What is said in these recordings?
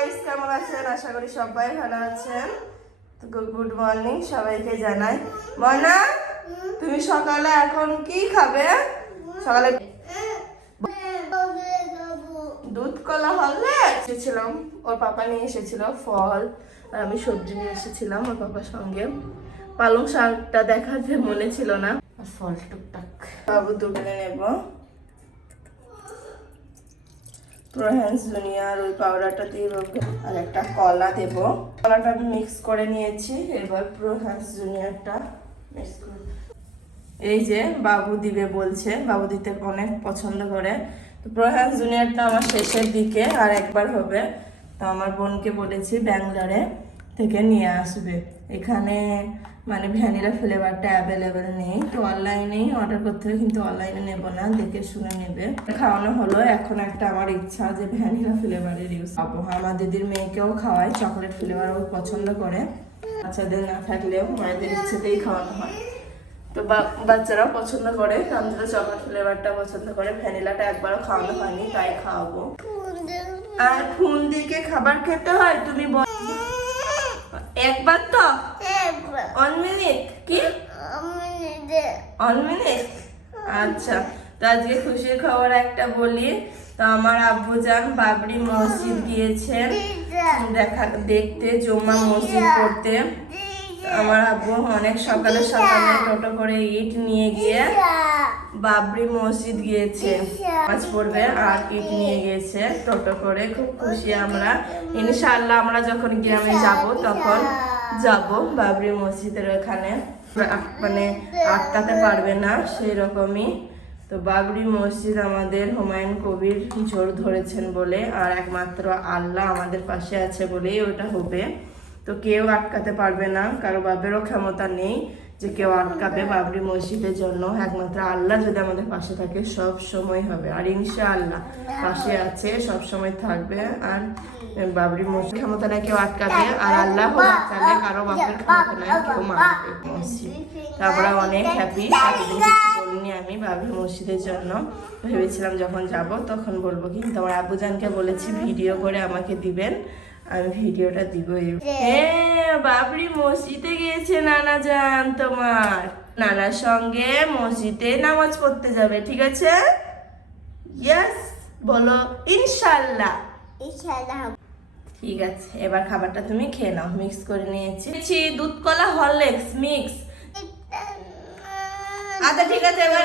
Guys, কেমন আছেন? আশা করি সবাই ভালো আছেন। তো গুড মর্নিং সবাইকে জানাই। মনা, তুমি সকালে এখন কি খাবে? সকালে দুধ কলা হলে এসেছিলাম, ওর পাপা নিয়ে এসেছিল ফল আর আমি সবজি নিয়ে এসেছিলাম ওর পাপার সঙ্গে। পালং শাকটা দেখাতে মনে ছিল না, আর ফল টুকটাক। বাবু দুধে নেব, প্রোহ্যান্স জুনিয়র ওই পাউডারটা দিয়ে আর একটা কলা দেব। কলাটা আমি মিক্স করে নিয়েছি, এবার প্রোহ্যান্স জুনিয়রটা মিক্স করে। এই যে বাবু দিবে বলছে, বাবু দিতে অনেক পছন্দ করে। তো প্রোহ্যান্স জুনিয়রটা আমার শেষের দিকে আর একবার হবে, তো আমার বোনকে বলেছি ব্যাঙ্গালোরে থেকে নিয়ে আসবে। এখানে মানে ভ্যানিলা ফ্লেভারটা অ্যাভেলেবেল নেই, তো অনলাইনেই অর্ডার করতে হবে, কিন্তু অনলাইনে নেব না, দেখে শুনে নেবে। খাওয়ানো হলো, এখন একটা আমার ইচ্ছা যে ভ্যানিলা ফ্লেভারের ইউজ করবো। আমার দিদির মেয়েকেও খাওয়াই, চকলেট ফ্লেভার ও পছন্দ করে। বাচ্চাদের না থাকলেও মায়েদের ইচ্ছেতেই খাওয়ানো হয়, তো বাচ্চারাও পছন্দ করে। রামজুদা চকলেট ফ্লেভারটা পছন্দ করে, ভ্যানিলাটা একবারও খাওয়ানো হয়নি, তাই খাওয়াবো। আর ফোন দিকে খাবার খেতে হয়, তুমি একবার তো 1 মিনিট কি 1 মিনিট। আচ্ছা, তো আজকে খুশির খবর একটা বলি। তো আমার আব্বুজান বাবরি মসজিদ গিয়েছেন দেখতে, জুম্মা মসজিদ পড়তে। আমার আব্বু অনেক সকালে সকালে টোটো করে ইট নিয়ে গিয়ে বাবরি মসজিদ গিয়েছে, নামাজ পড়বে আর ইট নিয়ে গিয়েছে টোটো করে। খুব খুশি আমরা। ইনশাআল্লাহ আমরা যখন গ্রামে যাব তখন যাব বাবরি মসজিদের ওখানে, মানে আটকাতে পারবে না সেই রকমই। তো বাবরি মসজিদ আমাদের হুমায়ুন কবির জোর ধরেছেন বলে, আর একমাত্র আল্লাহ আমাদের পাশে আছে বলেই ওটা হবে। তো কেউ আটকাতে পারবে না, কারো বাবেরও ক্ষমতা নেই যে কেউ আটকাবে বাবরি মসজিদের জন্য। একমাত্র আল্লাহ যদি আমাদের পাশে থাকে সব সময় হবে, আর ইনশাআল্লাহ পাশে আছে, সব সময় থাকবে। আর বাবরি মসজিদ ক্ষমতা নাই কেউ আটকাবে, আর আল্লাহ বাঁচালে কারো বাপের ক্ষমতা নাই কেউ মারবে মসজিদ। তারপরে অনেক হ্যাপি, এতদিন কিছু বলিনি আমি বাবরি মসজিদের জন্য, ভেবেছিলাম যখন যাব তখন বলবো, কিন্তু আমার আব্বুজানকে বলেছি ভিডিও করে আমাকে দিবেন, আমি ভিডিওটা দিব। বাবরি মসজিদে গিয়েছে নানা জান, তোমার নানার সঙ্গে মসজিদে নামাজ পড়তে যাবে, ঠিক আছে? ইয়েস বলো ইনশাআল্লাহ। ইনশাআল্লাহ ঠিক আছে, এবার খাবারটা তুমি খেয়ে নাও। মিক্স করে নিয়েছি দুধ কলা হরলিক্স মিক্স। আচ্ছা ঠিক আছে, এবার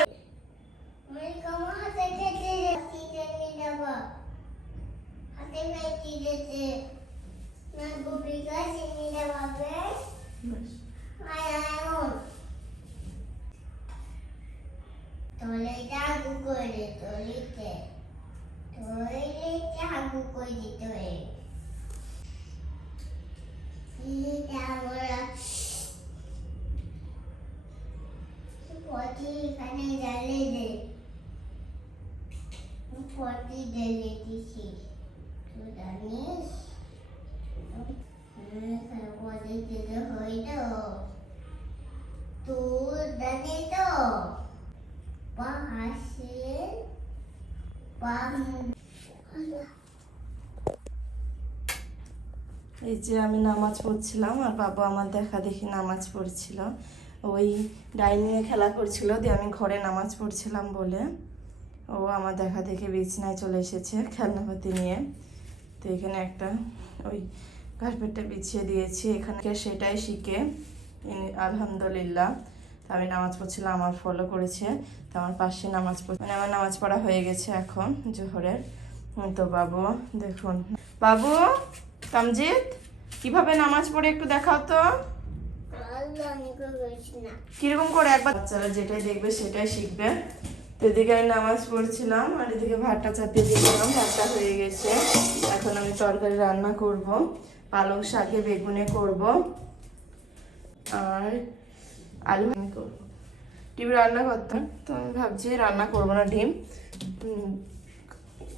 এই যে আমি নামাজ পড়ছিলাম আর বাবা আমার দেখা দেখি নামাজ পড়ছিল, ওই ডাইনিংয়ে খেলা করছিল, দিয়ে আমি ঘরে নামাজ পড়ছিলাম বলে ও আমার দেখা দেখে বিছনায় চলে এসেছে খেলনাপাতি নিয়ে। তো এখানে একটা ওই কার্পেটটা বিছিয়ে দিয়েছি, এখানে সেটাই শিখে আলহামদুলিল্লাহ। তো আমি নামাজ পড়ছিলাম, আমার ফলো করেছে, তো আমার পাশে নামাজ পড়, মানে আমার নামাজ পড়া হয়ে গেছে এখন জোহরের। তো বাবু দেখুন, বাবু তামজিদ কিভাবে নামাজ পড়ে একটু দেখাও তো, কিরকম করে। একবার বাচ্চারা যেটাই দেখবে সেটাই শিখবে। তো এদিকে আমি নামাজ পড়ছিলাম আর এদিকে ভাতটা চাপিয়ে দিয়েছিলাম, ভাতটা হয়ে গেছে। এখন আমি তরকারি রান্না করব, পালং শাকে বেগুনে করব আর আলু করবো। ডিম রান্না করতাম, তো আমি ভাবছি রান্না করবো না ডিম।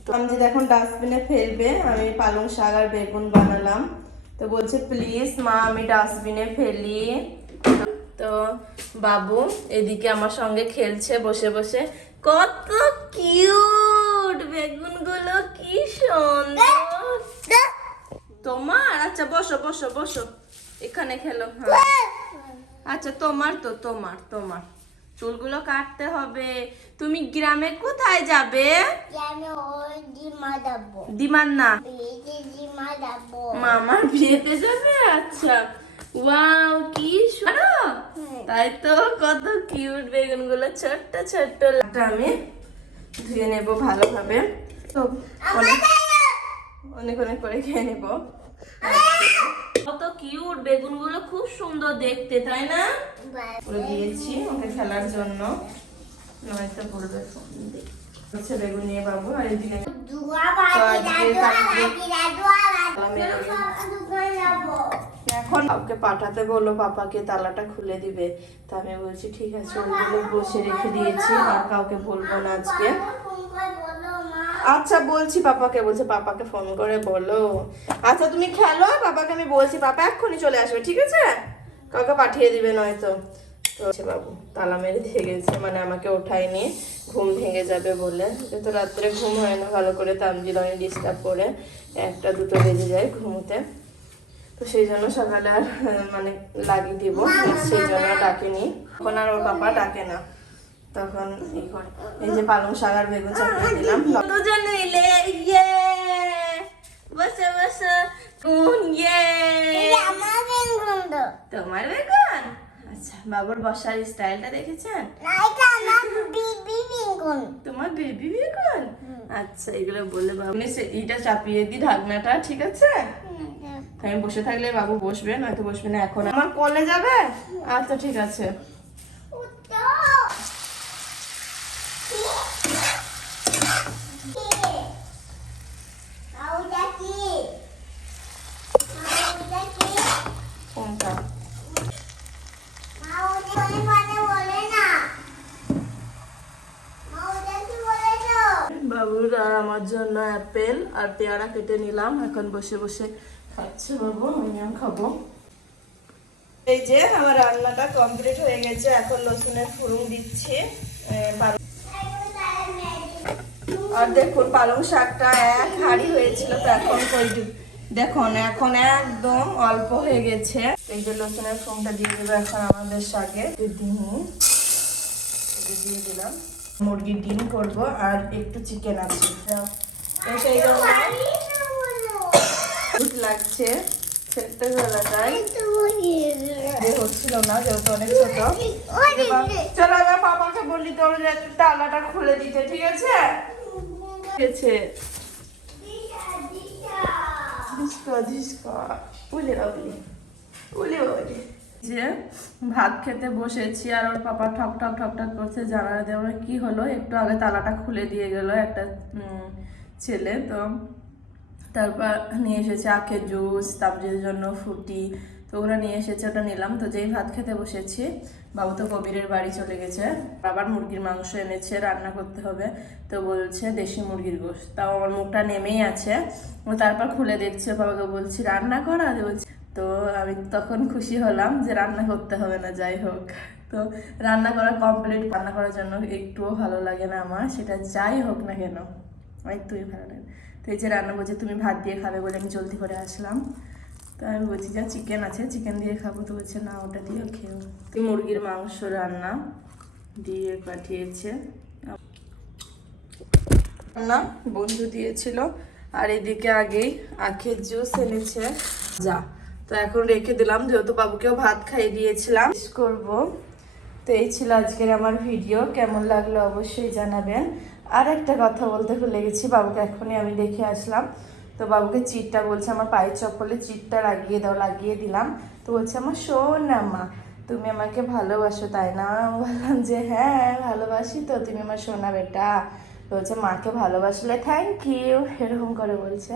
তো আমি এখন ডাস্টবিনে ফেলবে, আমি পালং শাক আর বেগুন বানালাম, তো বলছে প্লিজ মা আমি ডাস্টবিনে ফেলি। তো বাবু এদিকে আমার সঙ্গে খেলছে বসে বসে, কত কিউট বেগুনগুলো, কি সুন্দর। আচ্ছা বসো বসো বসো, এখানে খেলো। হ্যাঁ আচ্ছা তোমার তোমার চুলগুলো কাটতে হবে। তুমি গ্রামে কোথায় যাবে? ডিমার না, মামার বিয়েতে যাবে। আচ্ছা ওয়াও কি সুন্দর, তাই তো কত কিউট বেগুনগুলো ছোট্ট ছোট্ট। আমি ধুয়ে নেব ভালোভাবে, তো অনেক অনেক করে খেয়ে নেব। কত কিউট বেগুনগুলো, খুব সুন্দর দেখতে, তাই না? করে দিয়েছি ওকে খেলার জন্য, নয়তো পড়বে হচ্ছে বেগুন নিয়ে বাবু। আর এদিকে এখন ওকে পাঠাতে বললো, পাপাকে তালাটা খুলে দিবে। তা আমি বলছি ঠিক আছে, ওগুলো বসে রেখে দিয়েছি, আর কাউকে বলবো না আজকে। আচ্ছা বলছি পাপাকে, বলছে পাপাকে ফোন করে বলো। আচ্ছা তুমি খেলো, পাপাকে আমি বলছি, পাপা এক্ষুনি চলে আসবে, ঠিক আছে? কাউকে পাঠিয়ে দিবে নয়তো। তো বাবু তালা মেরে দিয়ে গেছে, মানে আমাকে ওঠায়নি, ঘুম ভেঙে যাবে বলে। যেহেতু রাত্রে ঘুম হয় না ভালো করে, তামজিল অনেক ডিস্টার্ব করে, 1টা 2টো বেজে যায় ঘুমোতে। তো সেই জন্য সকালে আর মানে লাগিয়ে দিব, সেই জন্য ডাকেনি। এখন আর ওর পাপা ডাকে না, তখন এই যে পালং শাক আর বেগুন চাপিয়ে দিলাম। দুজন মিলে ইয়ে বসে বসে তোমার বেগুন। আচ্ছা বাবুর বসার স্টাইলটা দেখেছেন? তোমার বেবি বেগুন। আচ্ছা এগুলো বলে বাবু এইটা চাপিয়ে দি ঢাকনাটা, ঠিক আছে? আমি বসে থাকলে বাবু বসবে, নয়তো বসবে না। এখন আমার কোলে যাবে। আচ্ছা ঠিক আছে। কোনটা? বাবুর আর আমার জন্য অ্যাপেল আর পেয়ারা কেটে নিলাম, এখন বসে বসে খাচ্ছে বাবু, আমিও খাবো। এই যে আমার রান্নাটা কমপ্লিট হয়ে গেছে, এখন রসুনের ফোড়ন দিচ্ছি। আর দেখুন পালং শাকটা এক হাঁড়ি হয়েছিল, তো এখন দেখুন এখন একদম অল্প হয়ে গেছে। এই যে রসুনের ফোড়নটা দিয়ে দেবো এখন আমাদের শাকে, দিয়ে দিলাম। মুরগির ডিম করবো আর একটু চিকেন আছে, তো সেই জন্য লাগছে ছেড়তে গলাটাই হচ্ছিল না, যেহেতু অনেক ছোট। চলো এবার পাপাকে বললি তোর তালাটা খুলে দিতে, ঠিক আছে? ঠিক আছে, যে ভাত খেতে বসেছি, আর ওর পাপা ঠক ঠক ঠক ঠক করছে, জানালা দেওয়া কি হলো, একটু আগে তালাটা খুলে দিয়ে গেল একটা ছেলে। তো তারপর নিয়ে এসেছে আখের জুস, তাবজির জন্য ফুটি, তো ওরা নিয়ে এসেছে, ওটা নিলাম। তো যেই ভাত খেতে বসেছি, বাবু তো কবিরের বাড়ি চলে গেছে, আবার মুরগির মাংস এনেছে, রান্না করতে হবে। তো বলছে দেশি মুরগির গোশত, তাও আমার মুখটা নেমেই আছে। ও তারপর খুলে দেখছে, বাবাকে বলছি রান্না করা, বলছি। তো আমি তখন খুশি হলাম যে রান্না করতে হবে না, যাই হোক। তো রান্না করা কমপ্লিট। রান্না করার জন্য একটুও ভালো লাগে না আমার, সেটা যাই হোক না কেন, একটুই ভালো লাগে। তো এই যে রান্না বলছে তুমি ভাত দিয়ে খাবে বলে আমি জলদি করে আসলাম। তো আমি বলছি যে চিকেন আছে, চিকেন দিয়ে খাবো। তো বলছে না ওটা দিয়ে খেও। মুরগির মাংস রান্না দিয়ে পাঠিয়েছে না, বন্ধু দিয়েছিল। আর এদিকে আগেই আখের জুস এনেছে যা, তো এখন রেখে দিলাম, যেহেতু বাবুকেও ভাত খাইয়ে দিয়েছিলাম করবো। তো এই ছিল আজকের আমার ভিডিও, কেমন লাগলো অবশ্যই জানাবেন। আর একটা কথা বলতে ভুলে গেছি, বাবুকে এখনই আমি দেখে আসলাম। তো বাবুকে চিটটা বলছে আমার পায়ের চপ্পলে চিটটা লাগিয়ে দাও, লাগিয়ে দিলাম। তো বলছে আমার সোনা মা তুমি আমাকে ভালোবাসো তাই না? বললাম যে হ্যাঁ ভালোবাসি তো, তুমি আমার সোনা বেটা। বলছে মাকে ভালোবাসলে থ্যাংক ইউ, এরকম করে বলছে।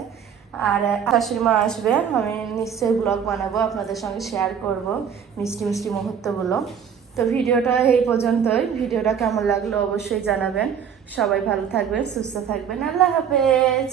আর শাশুড়ি মা আসবে, আমি নিশ্চয়ই ব্লগ বানাবো, আপনাদের সঙ্গে শেয়ার করব মিষ্টি মিষ্টি মুহূর্তগুলো। তো ভিডিওটা এই পর্যন্তই। ভিডিওটা কেমন লাগলো অবশ্যই জানাবেন। সবাই ভালো থাকবেন, সুস্থ থাকবেন। আল্লাহ হাফেজ।